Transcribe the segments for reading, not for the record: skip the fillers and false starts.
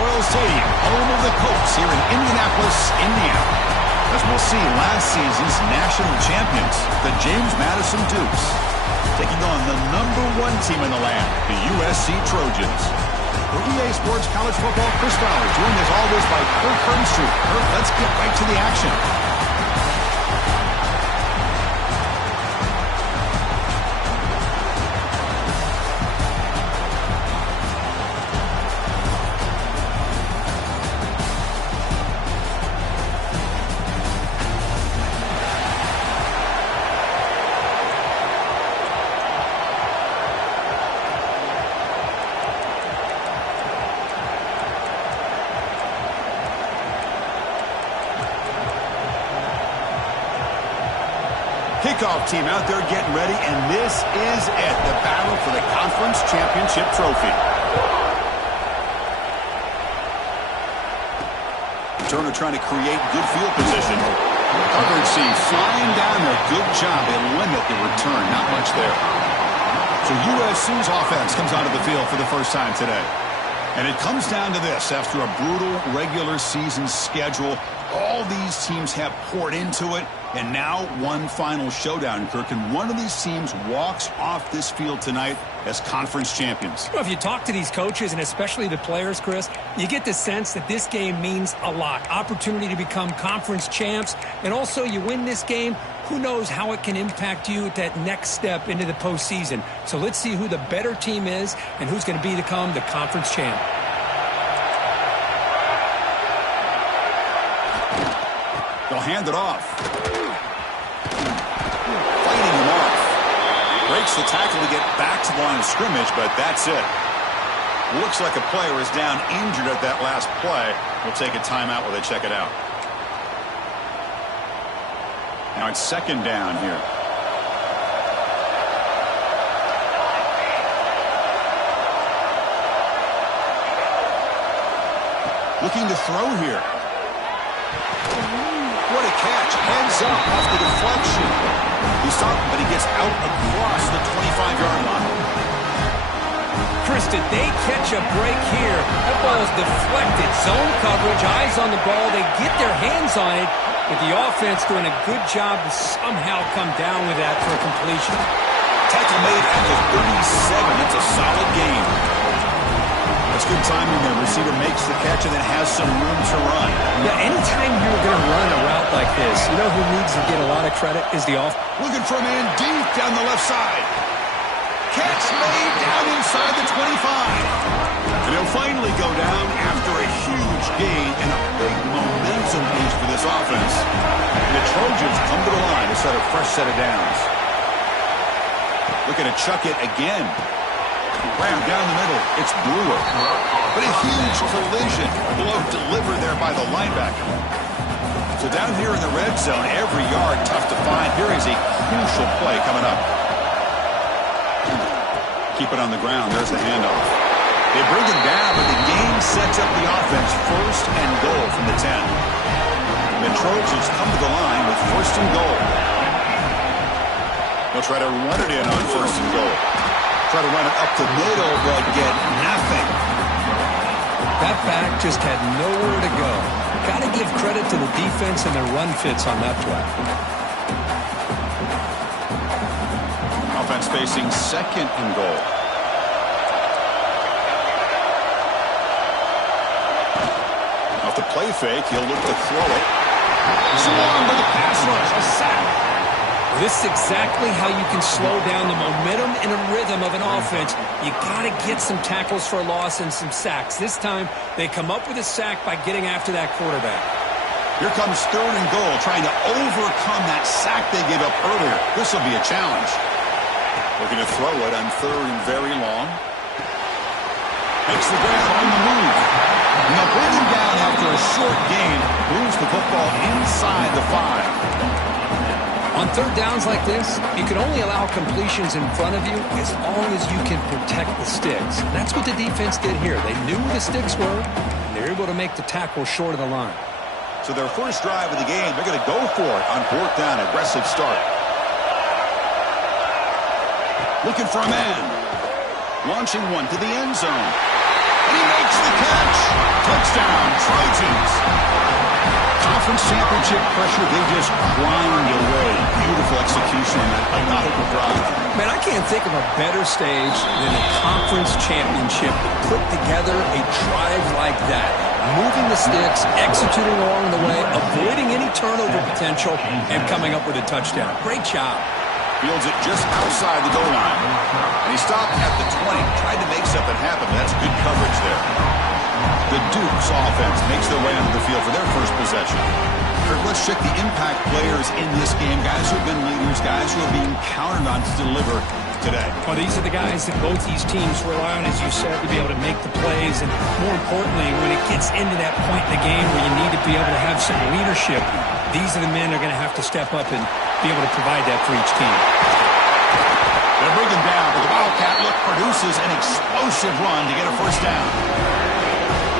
Oil Stadium, home of the Colts here in Indianapolis, Indiana. As we'll see, last season's national champions, the James Madison Dukes, taking on the #1 team in the land, the USC Trojans. For EA Sports College Football, Chris Fowler, joined as always by Kirk Hermstreet. Kirk, let's get right to the action. Kickoff team out there getting ready, and this is it, the battle for the conference championship trophy. Turner trying to create good field position. Coverage C flying down there. Good job. They limit the return. Not much there. So USC's offense comes onto the field for the first time today. And it comes down to this. After a brutal regular season schedule, all these teams have poured into it, and now one final showdown, Kirk. And one of these teams walks off this field tonight as conference champions. Well, if you talk to these coaches, and especially the players, Chris, you get the sense that this game means a lot. Opportunity to become conference champs, and also you win this game, who knows how it can impact you at that next step into the postseason. So let's see who the better team is and who's going to become the conference champ. They'll hand it off. Fighting him off. Breaks the tackle to get back to the line of scrimmage, but that's it. Looks like a player is down injured at that last play. We'll take a timeout while they check it out. Now it's second down here. Looking to throw here. What a catch. Heads up off the deflection. He's stopped, but he gets out across the 25-yard line. Chris, did they catch a break here? That ball is deflected. Zone coverage, eyes on the ball. They get their hands on it, with the offense doing a good job to somehow come down with that for a completion. Tackle made at the 37. It's a solid game. That's good timing there. Receiver makes the catch and then has some room to run. Yeah, anytime you're going to run a route like this, you know who needs to get a lot of credit is the off. Looking for a man deep down the left side. Catch made down inside the 25. And he'll finally go down after a huge gain and a big momentum boost for this offense. And the Trojans come to the line to set a fresh set of downs. Looking to chuck it again. Ram down the middle. It's Brewer. But a huge collision. Blow delivered there by the linebacker. So down here in the red zone, every yard tough to find. Here is a crucial play coming up. Keep it on the ground. There's the handoff. They bring it down, but the game sets up the offense first and goal from the 10. And the Trojans come to the line with first and goal. They'll try to run it in on first and goal. Try to run it up the middle, but get nothing. That back just had nowhere to go. Got to give credit to the defense and their run fits on that play. Offense facing second and goal. Off the play fake, he'll look to throw it. Swarmed by the pass rush, a sack. This is exactly how you can slow down the momentum and a rhythm of an offense. You got to get some tackles for a loss and some sacks. This time, they come up with a sack by getting after that quarterback. Here comes third and goal, trying to overcome that sack they gave up earlier. This will be a challenge. Looking to throw it on third and very long. Makes the grab on the move. And they'll bring him down after a short gain. Moves the football inside the 5. On third downs like this, you can only allow completions in front of you as long as you can protect the sticks. That's what the defense did here. They knew where the sticks were, and they were able to make the tackle short of the line. So their first drive of the game, they're going to go for it on fourth down. Aggressive start. Looking for a man. Launching one to the end zone. And he makes the catch. Trojans. Conference championship pressure, they just grind away. Beautiful execution on that methodical drive. Man, I can't think of a better stage than a conference championship to put together a drive like that. Moving the sticks, executing along the way, avoiding any turnover potential, and coming up with a touchdown. Great job. Fields it just outside the goal line. And he stopped at the 20. Tried to make something happen, but that's good coverage there. The Duke's offense makes their way onto the field for their first possession. Kirk, let's check the impact players in this game. Guys who have been leaders, guys who are being counted on to deliver today. Well, these are the guys that both these teams rely on, as you said, to be able to make the plays. And more importantly, when it gets into that point in the game where you need to be able to have some leadership, these are the men that are going to have to step up and be able to provide that for each team. They'll bring him down, but the Wildcat look produces an explosive run to get a first down.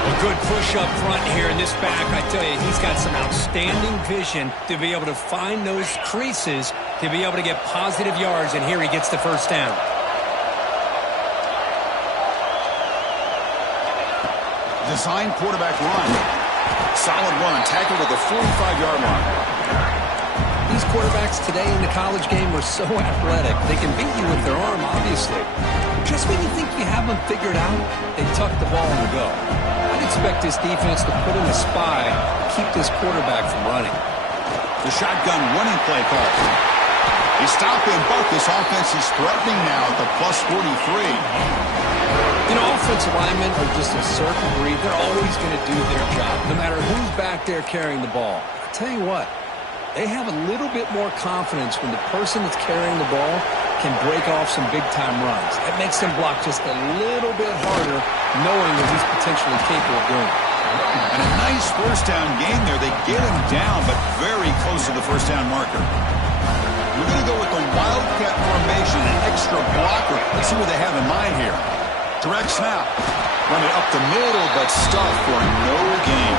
A good push up front here in this back. I tell you, he's got some outstanding vision to be able to find those creases, to be able to get positive yards, and here he gets the first down. Design quarterback run. Solid run, tackled at the 45-yard line. These quarterbacks today in the college game are so athletic. They can beat you with their arm, obviously. Just when you think you have them figured out, they tuck the ball and go. I'd expect this defense to put in a spy to keep this quarterback from running. The shotgun running play call. He stopped in both. This offense is threatening now at the plus 43. You know, offensive linemen are just a certain breed. They're always going to do their job, no matter who's back there carrying the ball. I'll tell you what, they have a little bit more confidence when the person that's carrying the ball can break off some big-time runs. That makes them block just a little bit harder, knowing that he's potentially capable of doing it. And a nice first down game there. They get him down, but very close to the first down marker. We're going to go with the Wildcat formation, an extra blocker. Let's see what they have in mind here. Direct snap. Run it up the middle, but stuffed for no gain.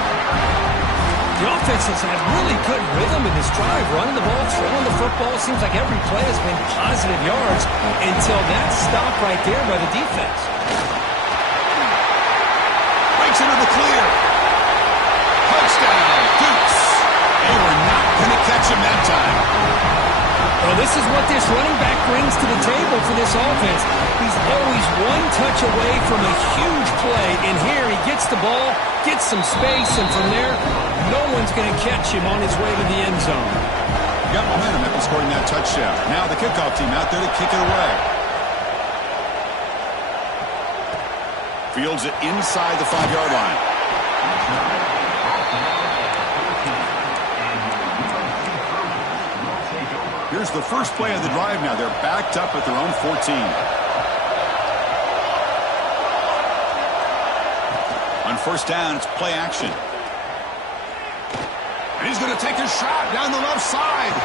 The offense has had really good rhythm in this drive, running the ball, throwing the football. Seems like every play has been positive yards until that stop right there by the defense. Breaks into the clear. Touchdown, Dukes. They were not going to catch him that time. Well, this is what this running back brings to the table for this offense. He's always one touch away from a huge play, and here he gets the ball, gets some space, and from there, no one's going to catch him on his way to the end zone. Got momentum after scoring that touchdown. Now the kickoff team out there to kick it away. Fields it inside the 5-yard line. Here's the first play of the drive now. They're backed up at their own 14. On first down, it's play action. And he's going to take a shot down the left side.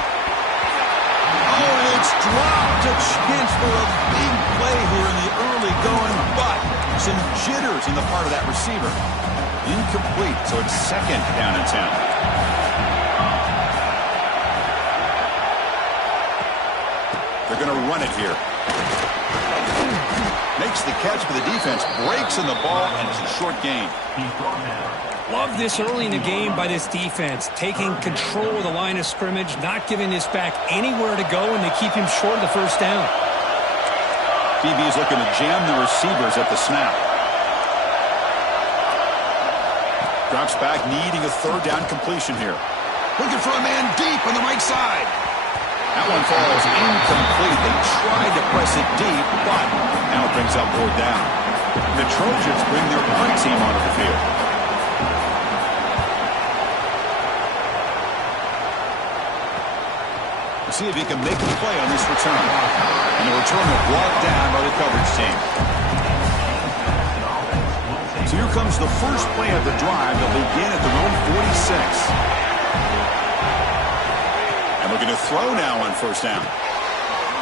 Oh, and it's dropped. A chance for a big play here in the early going, but some jitters on the part of that receiver. Incomplete, so it's second down and 10. They're going to run it here. Makes the catch, but the defense breaks in the ball, and it's a short gain. Love this early in the game by this defense, taking control of the line of scrimmage, not giving this back anywhere to go, and they keep him short of the first down. DB is looking to jam the receivers at the snap. Drops back, needing a third down completion here. Looking for a man deep on the right side. That one falls incomplete. They tried to press it deep, but now it brings up fourth down. The Trojans bring their punt team onto the field. We'll see if he can make a play on this return. And the return will brought down by the coverage team. So here comes the first play of the drive. They'll begin at their own 46. And looking to throw now on first down.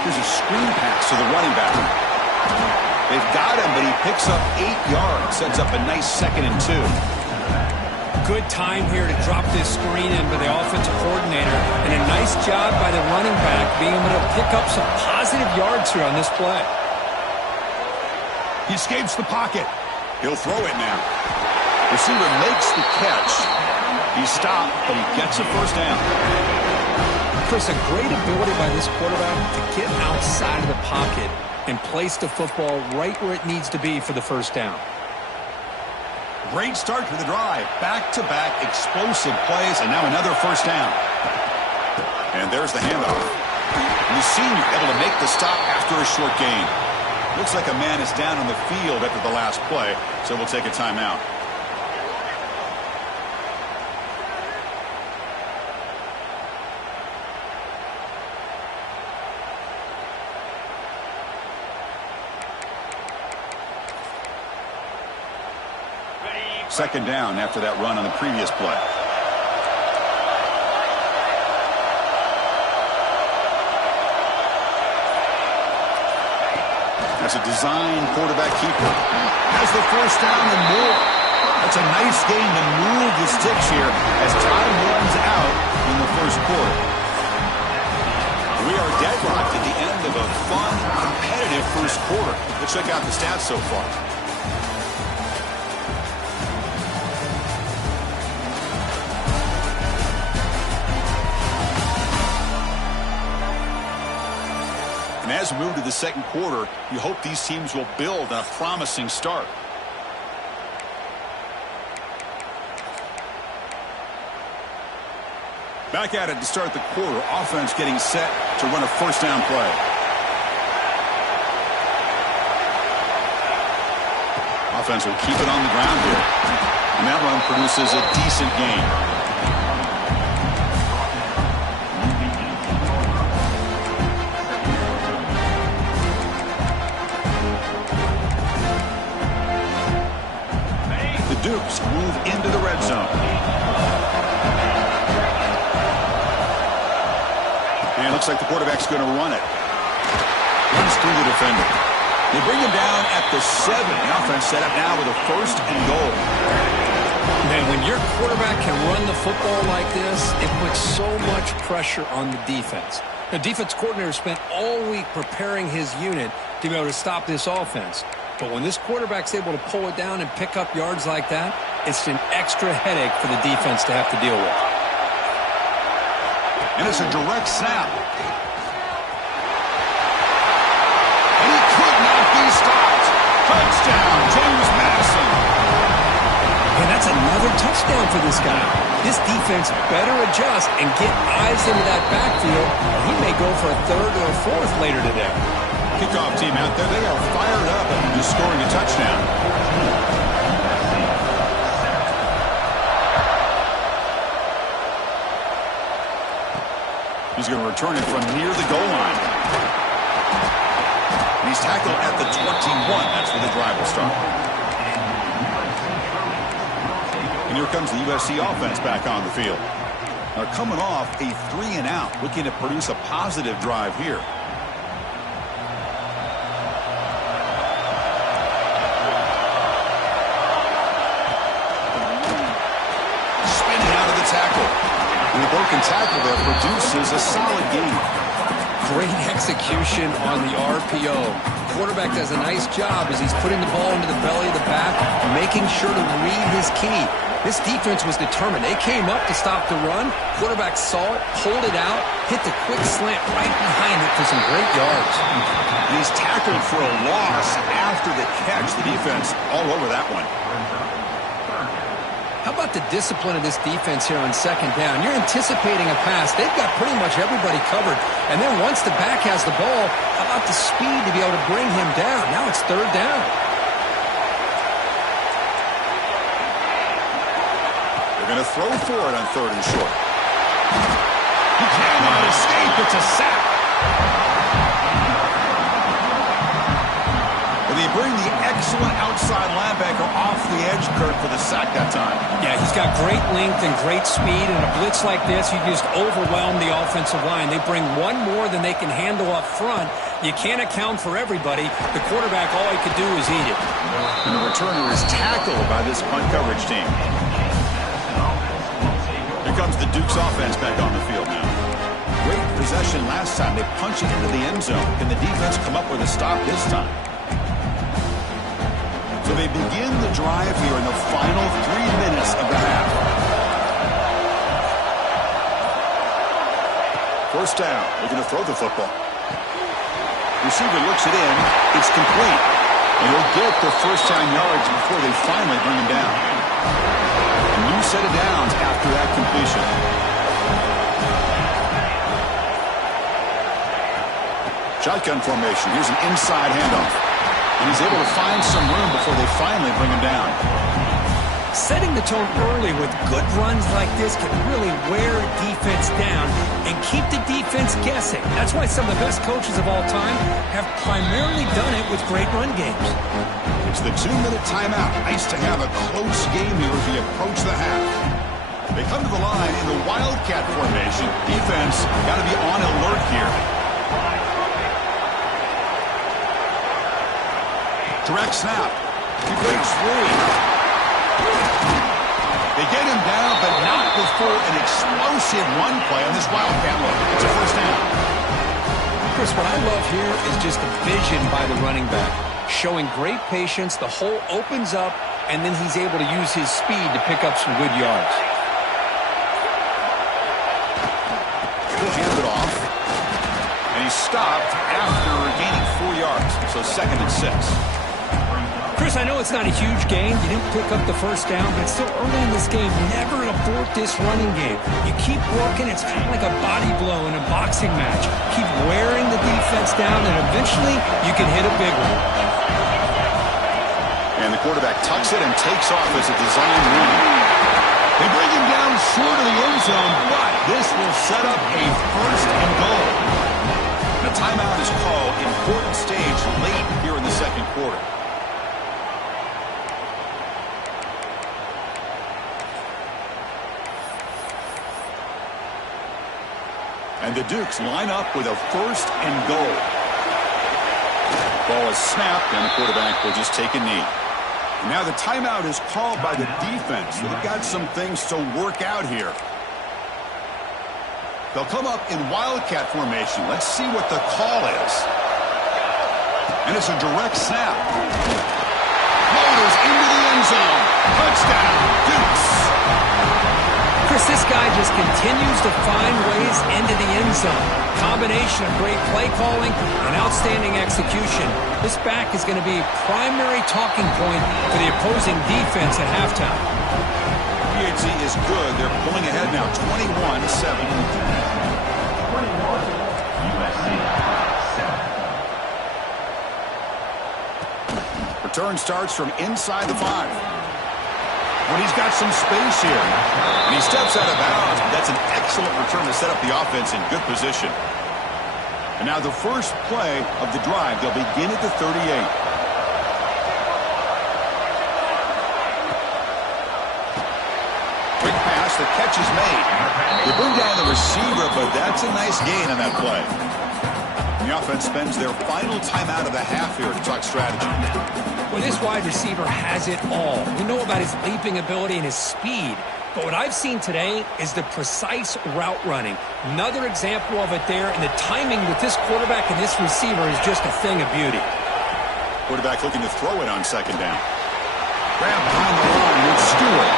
Here's a screen pass to the running back. They've got him, but he picks up 8 yards. Sets up a nice 2nd and 2. Good time here to drop this screen in by the offensive coordinator. And a nice job by the running back being able to pick up some positive yards here on this play. He escapes the pocket. He'll throw it now. Receiver makes the catch. He's stopped, but he gets a first down. Chris, a great ability by this quarterback to get outside of the pocket and place the football right where it needs to be for the first down. Great start to the drive. Back-to-back explosive plays, and now another first down. And there's the handoff. And the senior able to make the stop after a short gain. Looks like a man is down on the field after the last play, so we'll take a timeout. Second down after that run on the previous play. That's a design quarterback keeper. Has the first down and more. That's a nice game to move the sticks here as time runs out in the first quarter. We are deadlocked at the end of a fun, competitive first quarter. Let's check out the stats so far. And as we move to the second quarter, you hope these teams will build on a promising start. Back at it to start the quarter. Offense getting set to run a first down play. Offense will keep it on the ground here. And that run produces a decent gain. Dukes move into the red zone. And it looks like the quarterback's going to run it. Runs through the defender. They bring him down at the 7. The offense set up now with a first and goal. Man, when your quarterback can run the football like this, it puts so much pressure on the defense. The defense coordinator spent all week preparing his unit to be able to stop this offense. But when this quarterback's able to pull it down and pick up yards like that, it's an extra headache for the defense to have to deal with. And it's a direct snap. And he could not be stopped. Touchdown, James Madison. And that's another touchdown for this guy. This defense better adjust and get eyes into that backfield, or he may go for a third or a fourth later today. Kickoff team out there, they are fired up after just scoring a touchdown. He's going to return it from near the goal line. And he's tackled at the 21. That's where the drive will start. And here comes the USC offense back on the field. Now coming off a 3-and-out, looking to produce a positive drive here. The broken tackle there produces a solid game. Great execution on the RPO. Quarterback does a nice job as he's putting the ball into the belly of the back, making sure to read his key. This defense was determined. They came up to stop the run. Quarterback saw it, pulled it out, hit the quick slant right behind it for some great yards. And he's tackled for a loss after the catch. The defense all over that one. How about the discipline of this defense here on second down? You're anticipating a pass. They've got pretty much everybody covered. And then once the back has the ball, how about the speed to be able to bring him down? Now it's third down. They're going to throw for it on third and short. He cannot escape. It's a sack. They bring the excellent outside linebacker off the edge, Kirk, for the sack that time. Yeah, he's got great length and great speed. And a blitz like this, you just overwhelm the offensive line. They bring one more than they can handle up front. You can't account for everybody. The quarterback, all he could do is eat it. And the returner is tackled by this punt coverage team. Here comes the Dukes offense back on the field now. Great possession last time. They punch it into the end zone. Can the defense come up with a stop this time? So So they begin the drive here in the final 3 minutes of the half. First down. They're going to throw the football. Receiver looks it in. It's complete. And he'll get the first down yards before they finally bring him down. A new set of downs after that completion. Shotgun formation. Here's an inside handoff. And he's able to find some room before they finally bring him down. Setting the tone early with good runs like this can really wear a defense down and keep the defense guessing. That's why some of the best coaches of all time have primarily done it with great run games. It's the 2-minute timeout. Nice to have a close game here as we approach the half. They come to the line in the Wildcat formation. Defense got to be on alert here. Direct snap. He breaks free. They get him down, but not before an explosive run play on this Wildcat look. It's a first down. Chris, what I love here is just the vision by the running back. Showing great patience, the hole opens up, and then he's able to use his speed to pick up some good yards. He'll hand it off. And he's stopped after gaining 4 yards. So 2nd and 6. Chris, I know it's not a huge gain. You didn't pick up the first down, but it's still early in this game. Never abort this running game. You keep working. It's kind of like a body blow in a boxing match. Keep wearing the defense down, and eventually you can hit a big one. And the quarterback tucks it and takes off as a design run. They bring him down short of the end zone, but this will set up a first and goal. The timeout is called. Important stage late here in the second quarter. And the Dukes line up with a first and goal. Ball is snapped, and the quarterback will just take a knee. And now the timeout is called by the defense. They've got some things to work out here. They'll come up in Wildcat formation. Let's see what the call is. And it's a direct snap. Floaters into the end zone. Touchdown, Dukes. Chris, this guy just continues to find ways into the end zone. Combination of great play calling and outstanding execution. This back is going to be a primary talking point for the opposing defense at halftime. PHC is good. They're pulling ahead now, 21-7. Return starts from inside the 5. When he's got some space here. And he steps out of bounds. That's an excellent return to set up the offense in good position. And now the first play of the drive. They'll begin at the 38. Quick pass. The catch is made. They bring down the receiver, but that's a nice gain on that play. And the offense spends their final timeout of the half here to talk strategy. Well, this wide receiver has it all. We know about his leaping ability and his speed. But what I've seen today is the precise route running. Another example of it there, and the timing with this quarterback and this receiver is just a thing of beauty. Quarterback looking to throw it on 2nd down. Grab behind the line with Stewart.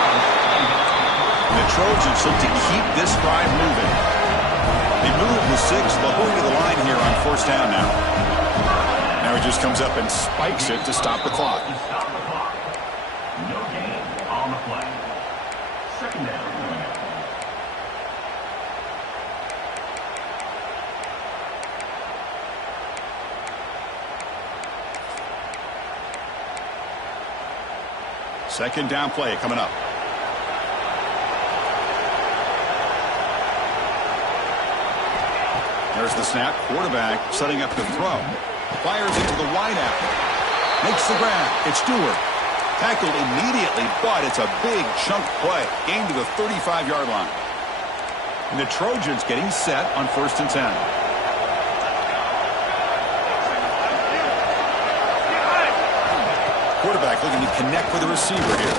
And the Trojans look to keep this drive moving. They move the 6. They'll hurry to the line here on 1st down now. Now he just comes up and spikes it to stop the clock. No gain on the play. 2nd down. Second down play coming up. There's the snap. Quarterback setting up the throw. Fires into the wideout. Makes the grab. It's Stewart. Tackled immediately, but it's a big chunk play. Gained to the 35-yard line. And the Trojans getting set on 1st and 10. Quarterback looking to connect with the receiver here.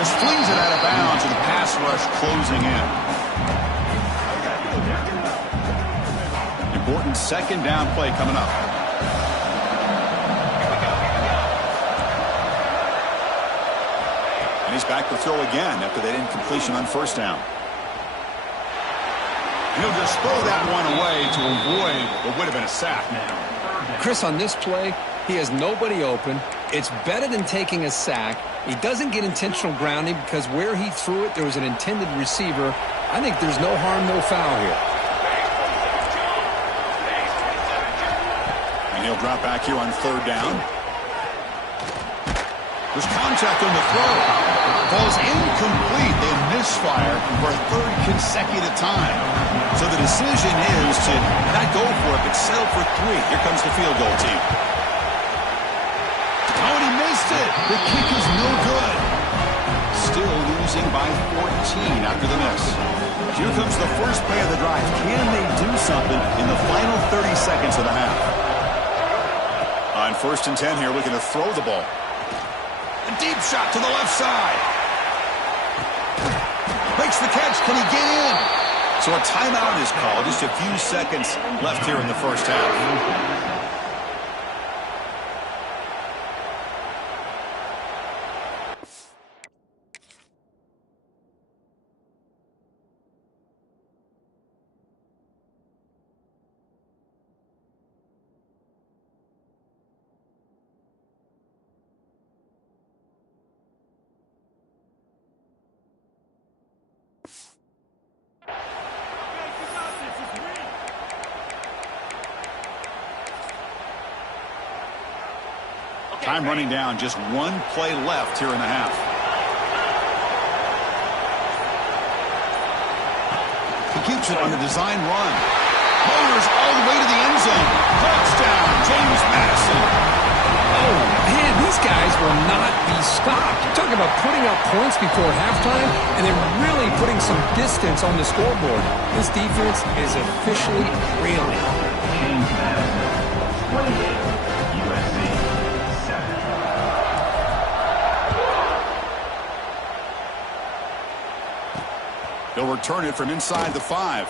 Just flings it out of bounds, and the pass rush closing in. Important 2nd down play coming up. And he's back to throw again after that incompletion on first down. And he'll just throw that one away to avoid what would have been a sack. Chris, on this play, he has nobody open. It's better than taking a sack. He doesn't get intentional grounding because where he threw it, there was an intended receiver. I think there's no harm, no foul here. And he'll drop back here on third down. There's contact on the throw. Falls incomplete. They misfire for a third consecutive time. So the decision is to not go for it, but settle for 3. Here comes the field goal team. Oh, and he missed it. The kick is no good. Still losing by 14 after the miss. Here comes the first play of the drive. Can they do something in the final 30 seconds of the half? On 1st and 10 here, looking to throw the ball. A deep shot to the left side. Makes the catch. Can he get in? So a timeout is called. Just a few seconds left here in the first half. Time running down, just one play left here in the half. He keeps it on the design run. Motors all the way to the end zone. Touchdown, James Madison. Oh, man, these guys will not be stopped. You're talking about putting up points before halftime, and then really putting some distance on the scoreboard. This defense is officially reeling. James Madison, 28. He'll return it from inside the 5.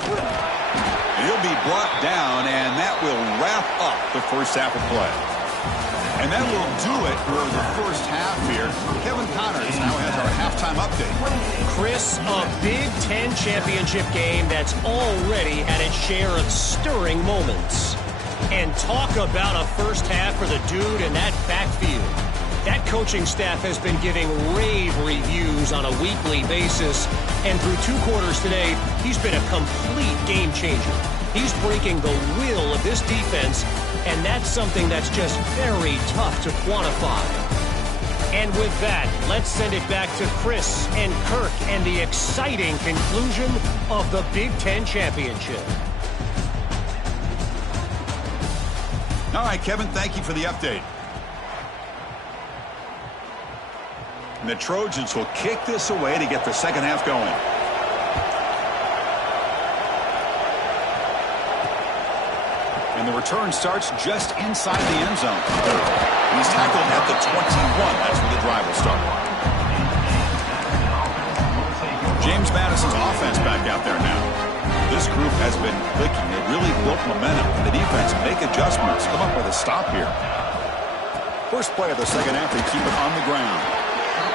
And he'll be brought down, and that will wrap up the first half of play. And that will do it for the first half here. Kevin Connors now has our halftime update. Chris, a Big Ten championship game that's already had its share of stirring moments. And talk about a first half for the dude in that backfield. That coaching staff has been giving rave reviews on a weekly basis. And through 2 quarters today, he's been a complete game changer. He's breaking the will of this defense, and that's something that's just very tough to quantify. And with that, let's send it back to Chris and Kirk and the exciting conclusion of the Big Ten championship. All right, Kevin, thank you for the update. And the Trojans will kick this away to get the second half going. And the return starts just inside the end zone. He's tackled at the 21. That's where the drive will start. James Madison's offense back out there now. This group has been clicking. It really built momentum. The defense make adjustments. Come up with a stop here. First play of the second half, they keep it on the ground.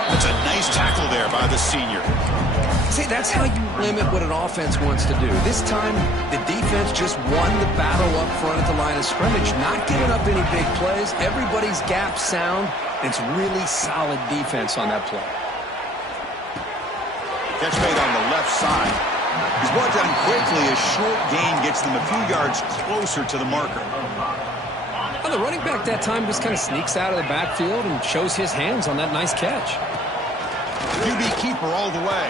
That's a nice tackle there by the senior. See, that's how you limit what an offense wants to do. This time, the defense just won the battle up front at the line of scrimmage, not giving up any big plays. Everybody's gap sound. It's really solid defense on that play. Catch made on the left side. He's brought down quickly. A short gain gets them a few yards closer to the marker. Well, the running back that time just kind of sneaks out of the backfield and shows his hands on that nice catch. QB keeper all the way.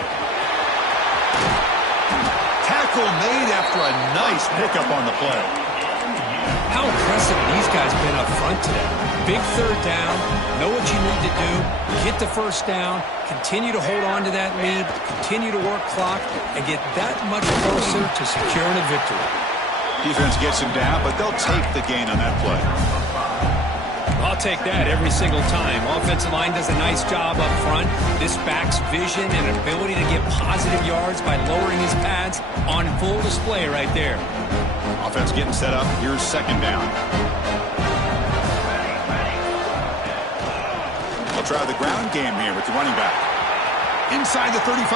Tackle made after a nice pickup on the play. How impressive these guys been up front today. Big third down, know what you need to do, get the first down, continue to hold on to that lead, continue to work clock, and get that much closer to securing a victory. Defense gets him down, but they'll take the gain on that play. I'll take that every single time. Offensive line does a nice job up front. This back's vision and ability to get positive yards by lowering his pads on full display right there. Offense getting set up. Here's second down. A They'll try the ground game here with the running back. Inside the 35.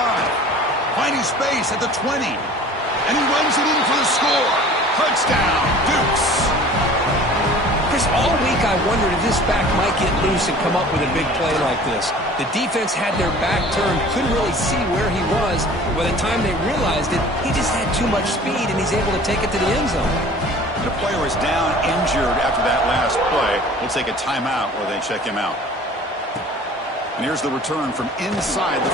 Finding space at the 20. And he runs it in for the score. Touchdown, Dukes. Chris, all week I wondered if this back might get loose and come up with a big play like this. The defense had their back turned, couldn't really see where he was. By the time they realized it, he just had too much speed, and he's able to take it to the end zone. The player is down injured after that last play. We'll take a timeout where they check him out. And here's the return from inside the 5.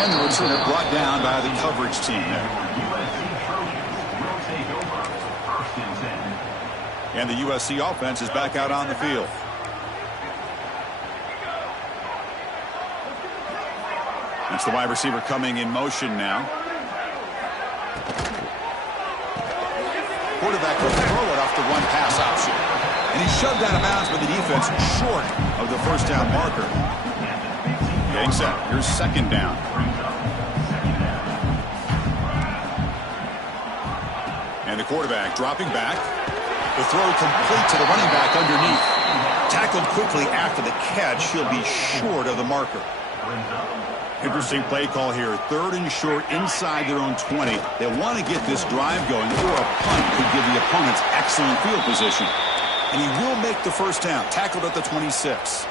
And the returner brought down by the coverage team there. And the USC offense is back out on the field. It's the wide receiver coming in motion now. Quarterback will throw it off the one pass option. And he's shoved out of bounds by the defense short of the first down marker. Getting set. Here's second down. And the quarterback dropping back. The throw complete to the running back underneath. Tackled quickly after the catch. He'll be short of the marker. Interesting play call here. 3rd and short inside their own 20. They want to get this drive going, or a punt could give the opponents excellent field position. And he will make the first down. Tackled at the 26.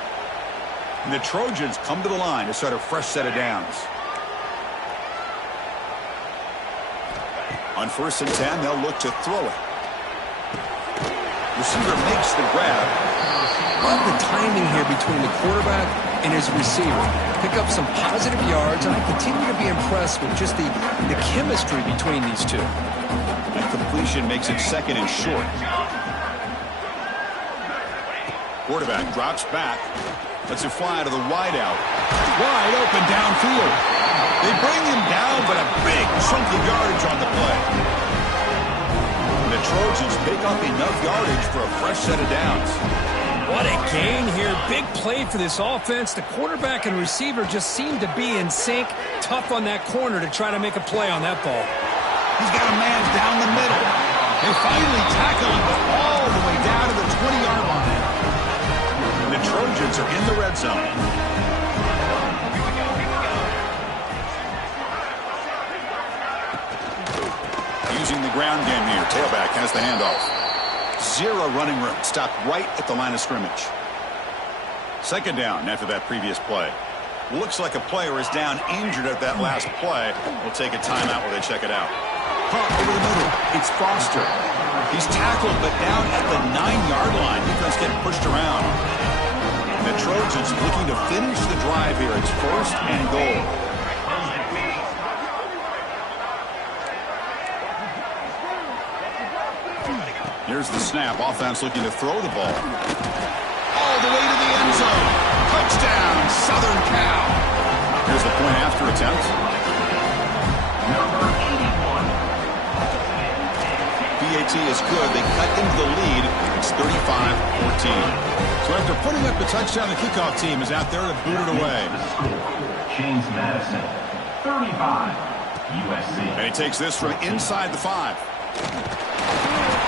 And the Trojans come to the line to start a fresh set of downs. On 1st and 10, they'll look to throw it. Receiver makes the grab. Love the timing here between the quarterback and his receiver. Pick up some positive yards, and I continue to be impressed with just the chemistry between these two. That completion makes it 2nd and short. Quarterback drops back. Lets it fly to the wideout. Wide open downfield. They bring him down, but a big chunk of yardage on the play. The Trojans pick up enough yardage for a fresh set of downs. What a gain here. Big play for this offense. The quarterback and receiver just seem to be in sync. Tough on that corner to try to make a play on that ball. He's got a man down the middle. They finally tackle him all the way down to the 20-yard line. And the Trojans are in the red zone. Using the ground game here. Tailback has the handoff. 0 running room. Stopped right at the line of scrimmage. 2nd down after that previous play. Looks like a player is down injured at that last play. We'll take a timeout while they check it out. Caught over the middle. It's Foster. He's tackled, but down at the 9-yard line. Defense getting pushed around. And the Trojans looking to finish the drive here. It's 1st and goal. Here's the snap. Offense looking to throw the ball. All the way to the end zone. Touchdown, Southern Cal. Here's the point after attempt. Number 81. PAT is good. They cut into the lead. It's 35-14. So after putting up the touchdown, the kickoff team is out there to boot it away. James Madison, 35, USC. And he takes this from inside the 5.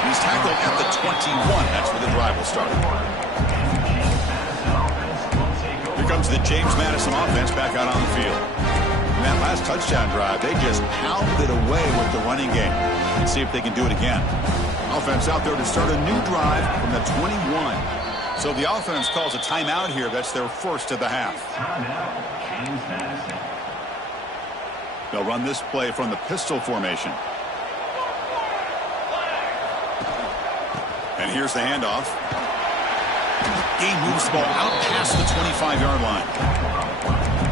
He's tackled at the 21. That's where the drive will start. Here comes the James Madison offense back out on the field. In that last touchdown drive, they just pounded away with the running game. Let's see if they can do it again. Offense out there to start a new drive from the 21. So the offense calls a timeout here. That's their first of the half. Timeout, James Madison. They'll run this play from the pistol formation. And here's the handoff. Game moves the ball out past the 25-yard line.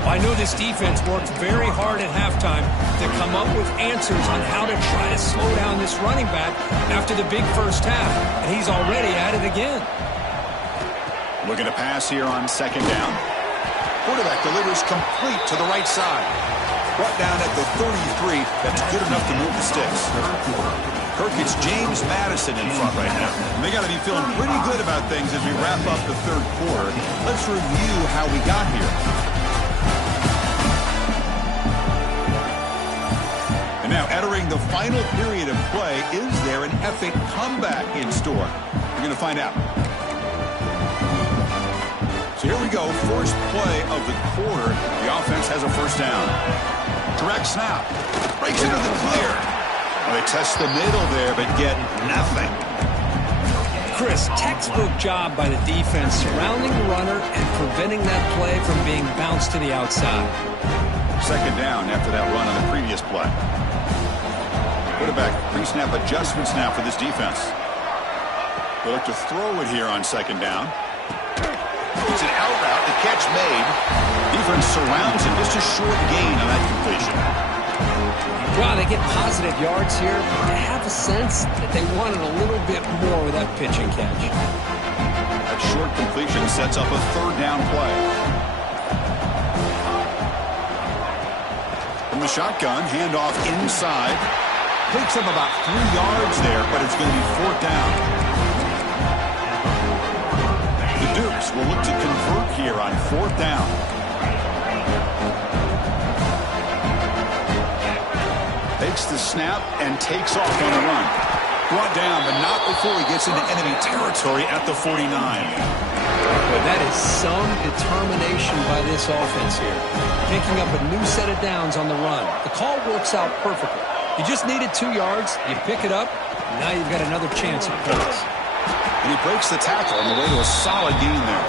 I know this defense worked very hard at halftime to come up with answers on how to try to slow down this running back after the big first half. And he's already at it again. Looking to pass here on 2nd down. Quarterback delivers complete to the right side. Brought down at the 33. That's good enough to move the sticks. Kirk, it's James Madison in front right now. And they got to be feeling pretty good about things as we wrap up the 3rd quarter. Let's review how we got here. And now entering the final period of play, is there an epic comeback in store? We're going to find out. So here we go, first play of the quarter. The offense has a first down. Direct snap. Breaks into the clear. Well, they test the middle there, but get nothing. Chris, textbook job by the defense surrounding the runner and preventing that play from being bounced to the outside. Second down after that run on the previous play. Quarterback pre-snap adjustments now for this defense. They look to throw it here on second down. It's an out route, the catch made. Defense surrounds him, just a short gain on that completion. Wow, they get positive yards here. I have a sense that they wanted a little bit more with that pitch and catch. That short completion sets up a third down play. From the shotgun, handoff inside. Takes up about 3 yards there, but it's going to be fourth down. The Dukes will look to convert here on fourth down. Takes the snap and takes off on the run. Brought down, but not before he gets into enemy territory at the 49. Well, that is some determination by this offense here. Picking up a new set of downs on the run. The call works out perfectly. You just needed 2 yards. You pick it up. Now you've got another chance at points. And he breaks the tackle on the way to a solid gain there.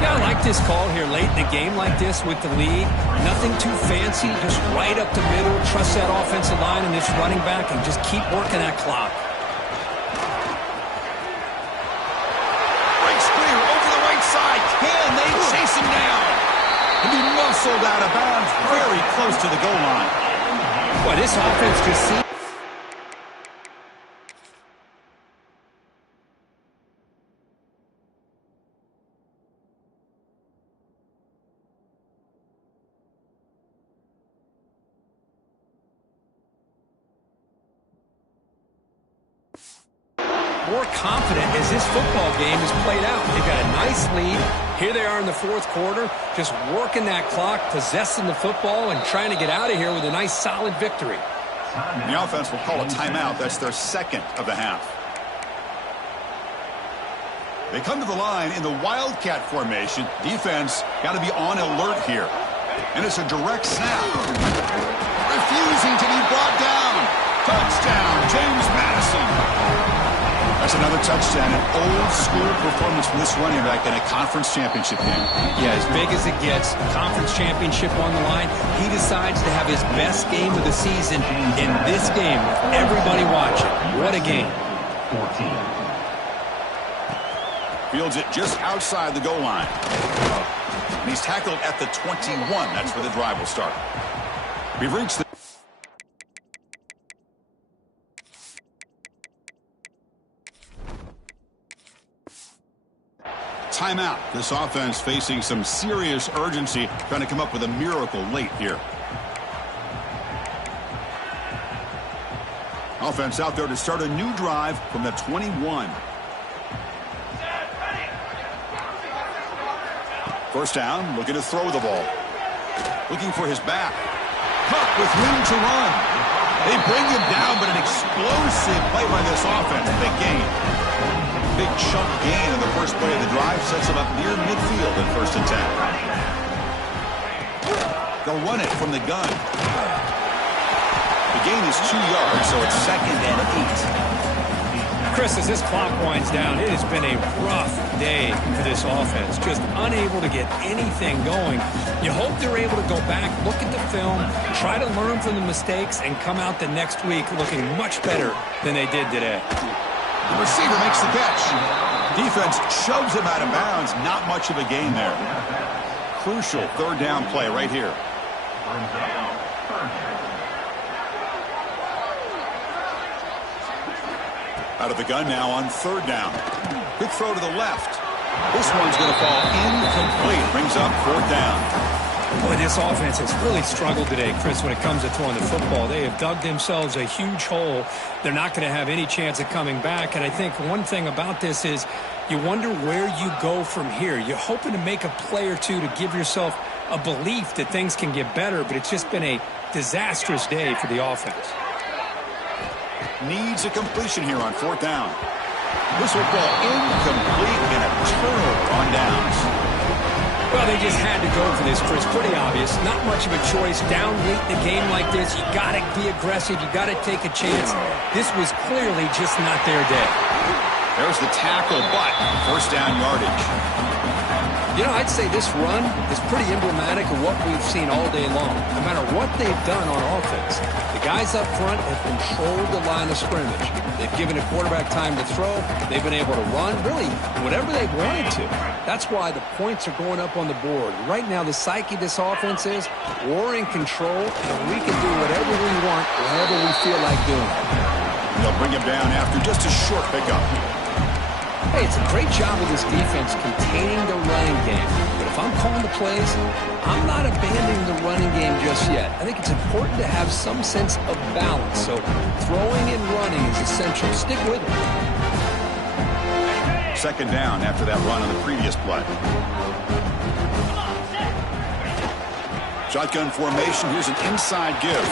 Yeah, I like this call here late in the game like this with the lead. Nothing too fancy, just right up the middle. Trust that offensive line and this running back and just keep working that clock. Breaks clear over the right side. Can they chase him down? And he muscled out of bounds very close to the goal line. Boy, this offense just seems... more confident as this football game is played out. They've got a nice lead. Here they are in the fourth quarter, just working that clock, possessing the football, and trying to get out of here with a nice, solid victory. The offense will call a timeout. That's their second of the half. They come to the line in the Wildcat formation. Defense got to be on alert here. And it's a direct snap. Refusing to be brought down. Touchdown, James Madison. That's another touchdown, an old-school performance from this running back in a conference championship game. Yeah, as big as it gets, conference championship on the line. He decides to have his best game of the season in this game with everybody watching. What a game. 14. Fields it just outside the goal line. And he's tackled at the 21. That's where the drive will start. We've reached the... timeout. This offense facing some serious urgency, trying to come up with a miracle late here. Offense out there to start a new drive from the 21. First down, looking to throw the ball. Looking for his back. Caught with room to run. They bring him down, but an explosive play by this offense. Big gain. Big chunk gain in the first play of the drive sets him up near midfield in first and 10. They'll run it from the gun. The gain is 2 yards, so it's second and 8. Chris, as this clock winds down, it has been a rough day for this offense. Just unable to get anything going. You hope they're able to go back, look at the film, try to learn from the mistakes, and come out the next week looking much better than they did today. The receiver makes the catch. Defense shoves him out of bounds. Not much of a gain there. Crucial third down play right here. Out of the gun now on third down. Quick throw to the left. This one's going to fall incomplete. Brings up fourth down. Boy, this offense has really struggled today, Chris, when it comes to throwing the football. They have dug themselves a huge hole. They're not going to have any chance of coming back. And I think one thing about this is you wonder where you go from here. You're hoping to make a play or two to give yourself a belief that things can get better, but it's just been a disastrous day for the offense. Needs a completion here on fourth down. This will fall incomplete and a turnover on downs. Well, they just had to go for this, Chris. Pretty obvious. Not much of a choice. Down late in the game like this, you got to be aggressive. You got to take a chance. This was clearly just not their day. There's the tackle, but first down yardage. You know, I'd say this run is pretty emblematic of what we've seen all day long, no matter what they've done on offense. The guys up front have controlled the line of scrimmage. They've given a quarterback time to throw. They've been able to run, really, whatever they wanted to. That's why the points are going up on the board. Right now, the psyche of this offense is we're in control, and we can do whatever we want, whenever we feel like doing it. They'll bring him down after just a short pickup. Hey, it's a great job of this defense containing the running game. But if I'm calling the plays, I'm not abandoning the running game just yet. I think it's important to have some sense of balance. So throwing and running is essential. Stick with it. Second down after that run on the previous play. Shotgun formation. Here's an inside give.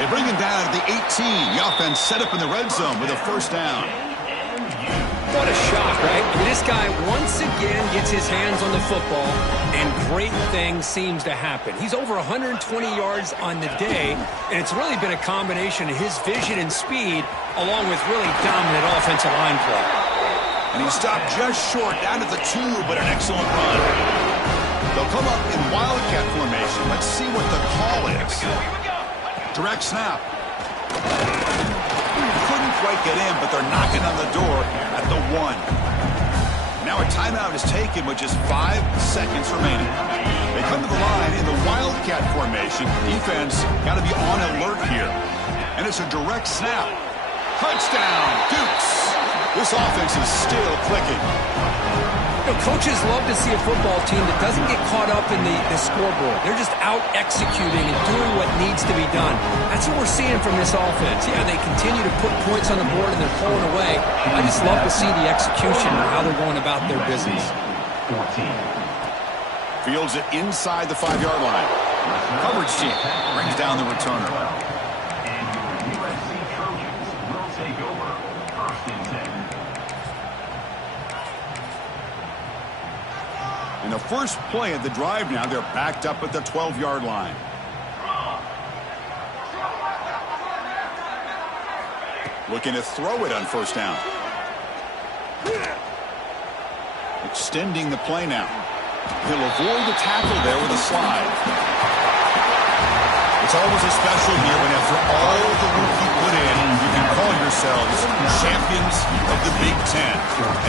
They bring him down at the 18. The offense set up in the red zone with a first down. What a shot, right? I mean, this guy once again gets his hands on the football, and great things seems to happen. He's over 120 yards on the day, and it's really been a combination of his vision and speed, along with really dominant offensive line play. And he stopped just short, down at the 2, but an excellent run. They'll come up in wildcat formation. Let's see what the call is. Direct snap. Couldn't quite get in, but they're knocking on the door at the 1. Now a timeout is taken with just 5 seconds remaining. They come to the line in the wildcat formation. Defense got to be on alert here. And it's a direct snap. Touchdown, Dukes. This offense is still clicking. You know, coaches love to see a football team that doesn't get caught up in the scoreboard. They're just out executing and doing what needs to be done. That's what we're seeing from this offense. Yeah, they continue to put points on the board and they're pulling away. I just love to see the execution and how they're going about their business. 14. Fields it inside the 5-yard line. Coverage team brings down the returner. And your USC Trojans will take over first and 10. In the first play of the drive now, they're backed up at the 12-yard line. Looking to throw it on first down. Extending the play now. He'll avoid the tackle there with a slide. It's always a special year when after all the work you put in, you can call yourselves champions of the Big Ten.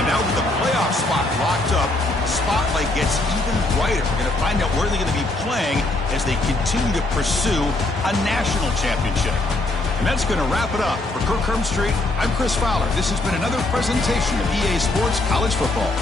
And now with the playoff spot locked up, the spotlight gets even brighter. We're going to find out where they're going to be playing as they continue to pursue a national championship. And that's going to wrap it up. For Kirk Hermstreet, I'm Chris Fowler. This has been another presentation of EA Sports College Football.